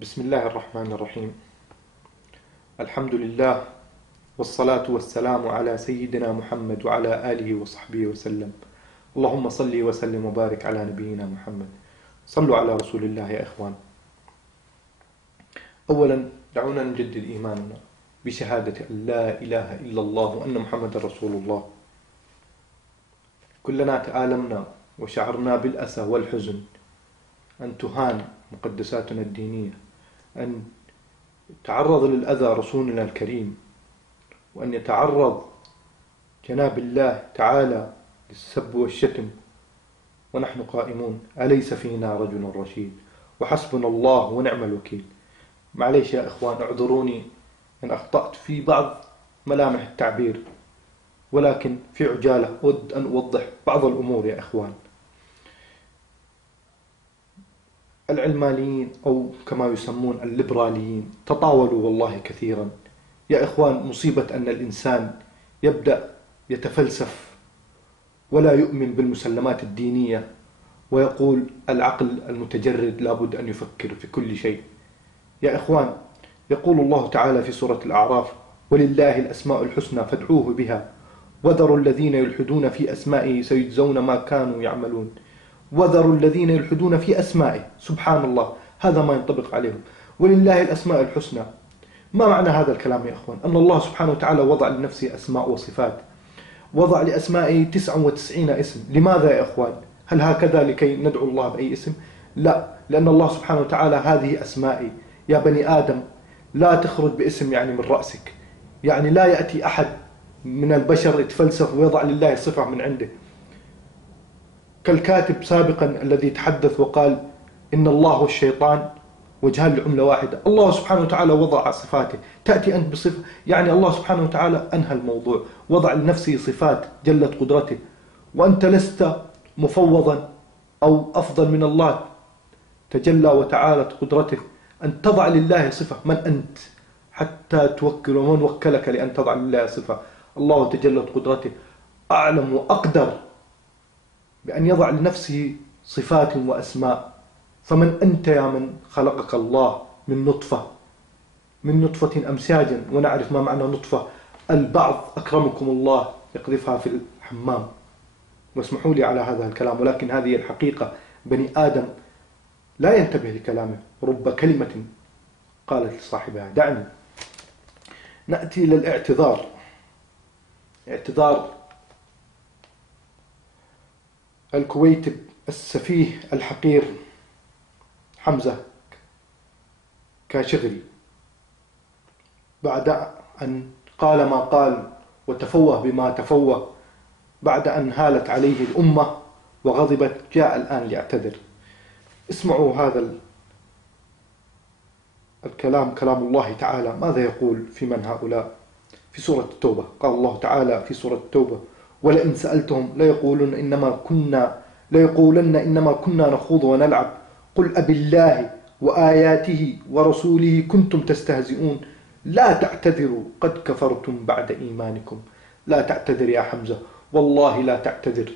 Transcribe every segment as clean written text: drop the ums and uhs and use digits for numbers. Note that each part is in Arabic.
بسم الله الرحمن الرحيم. الحمد لله والصلاة والسلام على سيدنا محمد وعلى آله وصحبه وسلم. اللهم صل وسلم وبارك على نبينا محمد. صلوا على رسول الله يا إخوان. أولا دعونا نجدد إيماننا بشهادة أن لا إله إلا الله وأن محمد رسول الله. كلنا تآلمنا وشعرنا بالأسى والحزن أن تهان مقدساتنا الدينية، أن يتعرض للأذى رسولنا الكريم، وأن يتعرض جناب الله تعالى للسب والشتم ونحن قائمون. أليس فينا رجل رشيد؟ وحسبنا الله ونعم الوكيل. معليش يا إخوان، اعذروني إن أخطأت في بعض ملامح التعبير، ولكن في عجالة أود أن أوضح بعض الأمور يا إخوان. العلمانيين أو كما يسمون الليبراليين تطاولوا والله كثيرا يا إخوان. مصيبة أن الإنسان يبدأ يتفلسف ولا يؤمن بالمسلمات الدينية ويقول العقل المتجرد لابد أن يفكر في كل شيء. يا إخوان، يقول الله تعالى في سورة الأعراف: ولله الأسماء الحسنى فادعوه بها وذروا الذين يلحدون في أسمائه سيجزون ما كانوا يعملون. وذروا الذين يلحدون في أسمائه، سبحان الله، هذا ما ينطبق عليهم. ولله الأسماء الحسنى. ما معنى هذا الكلام يا أخوان؟ أن الله سبحانه وتعالى وضع لنفسه أسماء وصفات، وضع لأسمائه 99 اسم. لماذا يا أخوان؟ هل هكذا لكي ندعو الله بأي اسم؟ لا، لأن الله سبحانه وتعالى هذه أسمائي. يا بني آدم، لا تخرج باسم يعني من رأسك، يعني لا يأتي أحد من البشر يتفلسف ويضع لله صفة من عنده، كالكاتب سابقا الذي تحدث وقال إن الله والشيطان وجهان لعملة واحدة. الله سبحانه وتعالى وضع صفاته، تأتي أنت بصفة، يعني الله سبحانه وتعالى أنهى الموضوع، وضع لنفسه صفات جلت قدرته، وأنت لست مفوضا أو أفضل من الله تجلى وتعالت قدرته أن تضع لله صفة. من أنت حتى توكل؟ ومن وكلك لأن تضع لله صفة؟ الله تجلت قدرته أعلم وأقدر بأن يضع لنفسه صفات وأسماء. فمن أنت يا من خلقك الله من نطفة أمشاج، ونعرف ما معنى نطفة. البعض أكرمكم الله يقذفها في الحمام، واسمحوا لي على هذا الكلام، ولكن هذه الحقيقة. بني آدم لا ينتبه لكلامه، رب كلمة قالت لصاحبها دعني. نأتي للاعتذار. اعتذار الكويتب السفيه الحقير حمزة كاشغري، بعد أن قال ما قال وتفوه بما تفوه، بعد أن هالت عليه الأمة وغضبت، جاء الآن ليعتذر. اسمعوا هذا الكلام، كلام الله تعالى ماذا يقول في من هؤلاء في سورة التوبة. قال الله تعالى في سورة التوبة: ولئن سألتهم ليقولن إنما كنا نخوض ونلعب قل أبالله وآياته ورسوله كنتم تستهزئون لا تعتذروا قد كفرتم بعد إيمانكم. لا تعتذر يا حمزة، والله لا تعتذر.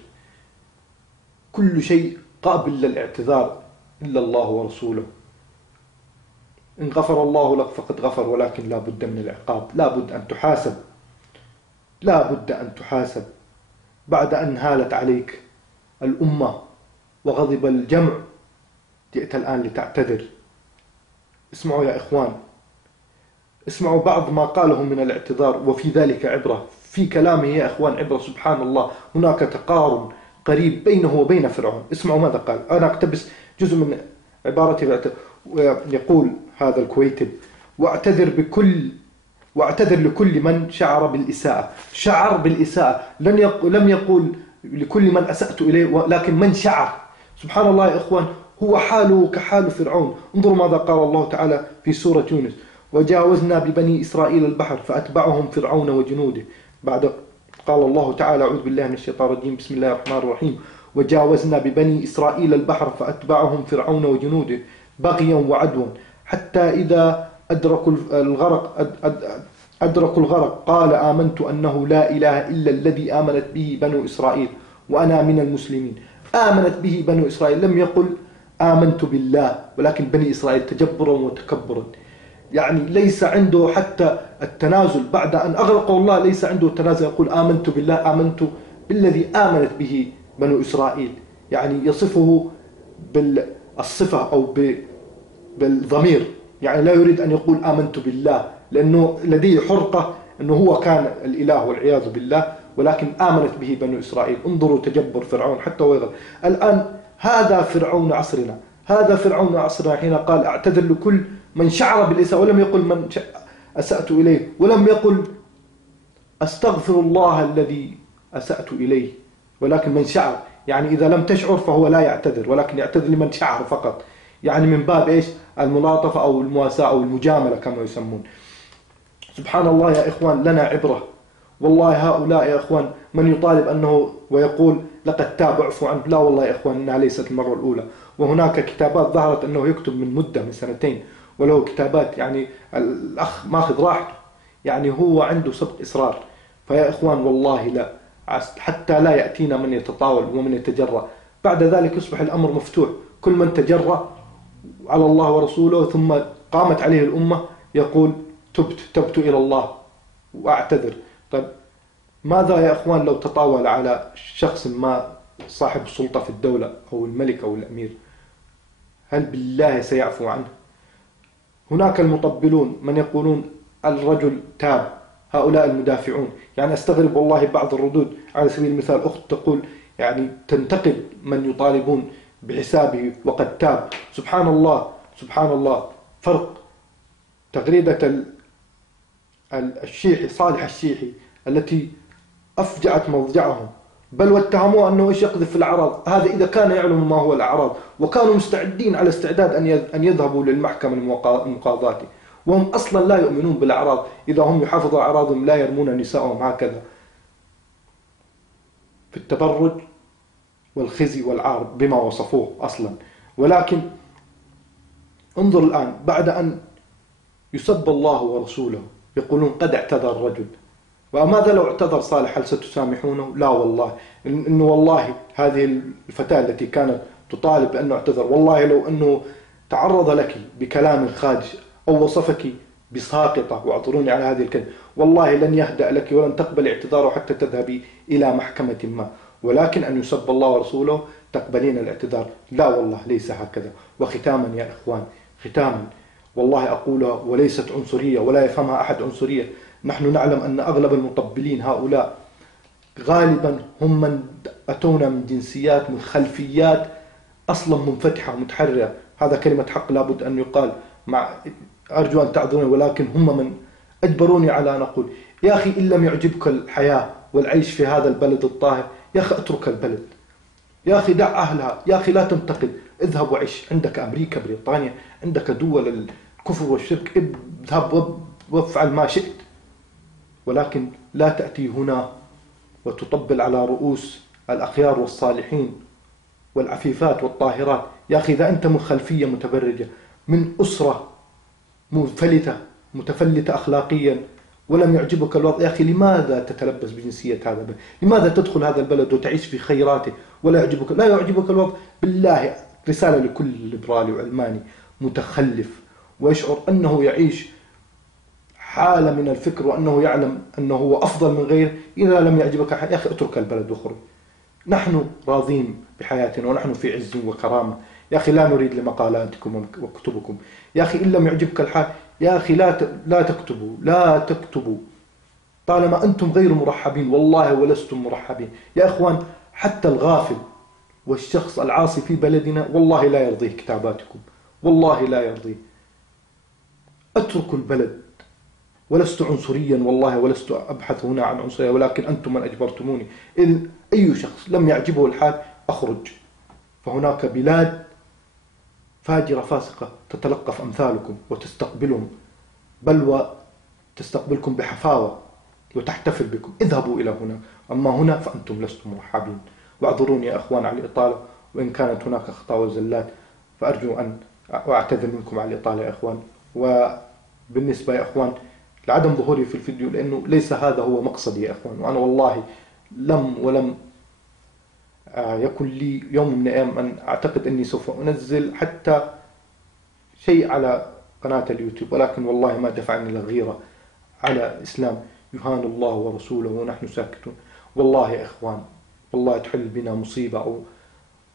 كل شيء قابل للاعتذار إلا الله ورسوله. إن غفر الله لك فقد غفر، ولكن لا بد من العقاب، لا بد أن تحاسب، لا بد أن تحاسب. بعد أن هالت عليك الأمة وغضب الجمع، جئت الآن لتعتذر. اسمعوا يا إخوان، اسمعوا بعض ما قاله من الاعتذار، وفي ذلك عبرة. في كلامه يا إخوان عبرة، سبحان الله. هناك تقارن قريب بينه وبين فرعون. اسمعوا ماذا قال. أنا أقتبس جزء من عبارته. يقول هذا الكويتب: واعتذر لكل من شعر بالإساءة. شعر بالإساءة، لم يقول لكل من أسأت إليه، لكن من شعر. سبحان الله يا إخوان، هو حاله كحال فرعون. انظروا ماذا قال الله تعالى في سورة يونس: وجاوزنا ببني إسرائيل البحر فأتبعهم فرعون وجنوده. بعد قال الله تعالى: أعوذ بالله من الشيطان الرجيم، بسم الله الرحمن الرحيم: وجاوزنا ببني إسرائيل البحر فأتبعهم فرعون وجنوده بغيا وعدوا حتى إذا أدركوا الغرق قال آمنت أنه لا إله إلا الذي آمنت به بنو إسرائيل وأنا من المسلمين. آمنت به بنو إسرائيل، لم يقل آمنت بالله، ولكن بني إسرائيل تجبرا وتكبرا، يعني ليس عنده حتى التنازل بعد أن أغرقوا الله، ليس عنده التنازل، يقول آمنت بالله، آمنت بالذي آمنت به بنو إسرائيل. يعني يصفه بالصفة أو بالضمير، يعني لا يريد أن يقول آمنت بالله لأنه لديه حرقة أنه هو كان الإله والعياذ بالله، ولكن آمنت به بنو إسرائيل. انظروا تجبر فرعون حتى ويغل. الآن هذا فرعون عصرنا، هذا فرعون عصرنا حين قال أعتذر لكل من شعر بالإساءة، ولم يقل من أسأت إليه، ولم يقل أستغفر الله الذي أسأت إليه، ولكن من شعر. يعني إذا لم تشعر فهو لا يعتذر، ولكن يعتذر لمن شعر فقط، يعني من باب إيش؟ الملاطفة أو المواساة أو المجاملة كما يسمون. سبحان الله يا إخوان، لنا عبرة. والله هؤلاء يا إخوان من يطالب أنه ويقول لقد تاب اعفوا عنه، لا والله يا إخوان إنها ليست المرة الأولى. وهناك كتابات ظهرت أنه يكتب من مدة من سنتين، وله كتابات، يعني الأخ ماخذ راحته، يعني هو عنده سبق إصرار. فيا إخوان والله لا، حتى لا يأتينا من يتطاول ومن يتجرأ، بعد ذلك يصبح الأمر مفتوح. كل من تجرأ على الله ورسوله ثم قامت عليه الأمة يقول تبت إلى الله وأعتذر. طيب ماذا يا أخوان لو تطاول على شخص ما صاحب السلطة في الدولة أو الملك أو الأمير؟ هل بالله سيعفو عنه؟ هناك المطبلون من يقولون الرجل تاب، هؤلاء المدافعون. يعني أستغرب والله بعض الردود، على سبيل المثال أخت تقول يعني تنتقد من يطالبون بحسابه وقد تاب. سبحان الله سبحان الله، فرق تغريدة الشيحي صالح الشيحي التي أفجعت مضجعهم، بل واتهموه أنه إيش يقذف في الأعراض. هذا إذا كان يعلم ما هو الأعراض، وكانوا مستعدين على استعداد أن يذهبوا للمحكمة المقاضاة، وهم أصلا لا يؤمنون بالأعراض. إذا هم يحافظوا على أعراضهم لا يرمون نساءهم هكذا في التبرج والخزي والعار بما وصفوه أصلا. ولكن انظر الآن بعد أن يسب الله ورسوله يقولون قد اعتذر الرجل. وماذا لو اعتذر صالح؟ هل ستسامحونه؟ لا والله. إنه والله هذه الفتاة التي كانت تطالب بأنه اعتذر، والله لو أنه تعرض لك بكلام خادش أو وصفك بساقطة، واعذروني على هذه الكلمة، والله لن يهدأ لك ولن تقبل اعتذاره حتى تذهبي إلى محكمة ما. ولكن أن يسب الله ورسوله تقبلين الاعتذار؟ لا والله ليس هكذا. وختاما يا إخوان، ختاما والله أقولها وليست عنصرية ولا يفهمها أحد عنصرية، نحن نعلم أن أغلب المطبلين هؤلاء غالبا هم من أتونا من جنسيات، من خلفيات أصلا منفتحة ومتحررة. هذا كلمة حق لابد أن يقال، أرجو أن تعذروني، ولكن هم من أجبروني على أن أقول يا أخي إن لم يعجبك الحياة والعيش في هذا البلد الطاهر، يا أخي اترك البلد، يا أخي دع أهلها، يا أخي لا تنتقد، اذهب وعيش. عندك أمريكا، بريطانيا، عندك دول الكفر والشرك، اذهب وافعل ما شئت، ولكن لا تأتي هنا وتطبل على رؤوس الأخيار والصالحين والعفيفات والطاهرات. يا أخي إذا أنت من خلفية متبرجة، من أسرة منفلتة متفلتة أخلاقيا، ولم يعجبك الوضع، يا أخي لماذا تتلبس بجنسية هذا البلد؟ لماذا تدخل هذا البلد وتعيش في خيراته لا يعجبك الوضع؟ بالله رسالة لكل ليبرالي وعلماني متخلف ويشعر أنه يعيش حالة من الفكر وأنه يعلم أنه هو أفضل من غيره، إذا لم يعجبك يا أخي اترك البلد واخرج. نحن راضين بحياتنا ونحن في عز وكرامة، يا أخي لا نريد لمقالاتكم وكتبكم. يا أخي إن لم يعجبك الحال يا أخي لا تكتبوا طالما أنتم غير مرحبين، والله ولستم مرحبين. يا إخوان حتى الغافل والشخص العاصي في بلدنا والله لا يرضيه كتاباتكم، والله لا يرضيه. اتركوا البلد. ولست عنصريا والله، ولست أبحث هنا عن عنصرية، ولكن أنتم من أجبرتموني. إن أي شخص لم يعجبه الحال أخرج. فهناك بلاد فاجرة فاسقة تتلقف أمثالكم وتستقبلهم، بل وتستقبلكم بحفاوة وتحتفل بكم. اذهبوا إلى هنا، أما هنا فأنتم لستم مرحبين. واعذروني يا أخوان على الإطالة، وإن كانت هناك أخطاء وزلات فأرجو أن أعتذر منكم على الإطالة يا أخوان. وبالنسبة يا أخوان لعدم ظهوري في الفيديو، لأنه ليس هذا هو مقصدي يا أخوان، وأنا والله ولم يكن لي يوم من الأيام أن أعتقد أني سوف أنزل حتى شيء على قناة اليوتيوب، ولكن والله ما دفعني الغيرة على الإسلام. يهان الله ورسوله ونحن ساكتون. والله يا إخوان، والله تحل بنا مصيبة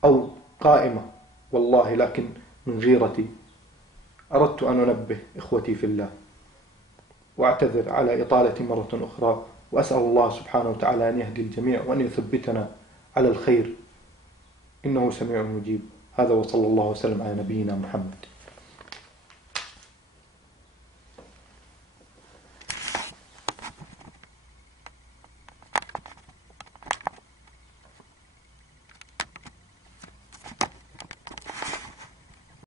أو قائمة والله، لكن من غيرتي أردت أن أنبه إخوتي في الله، وأعتذر على إطالتي مرة أخرى، وأسأل الله سبحانه وتعالى أن يهدي الجميع وأن يثبتنا على الخير، إنه سميع مجيب. هذا وصلى الله وسلم على نبينا محمد.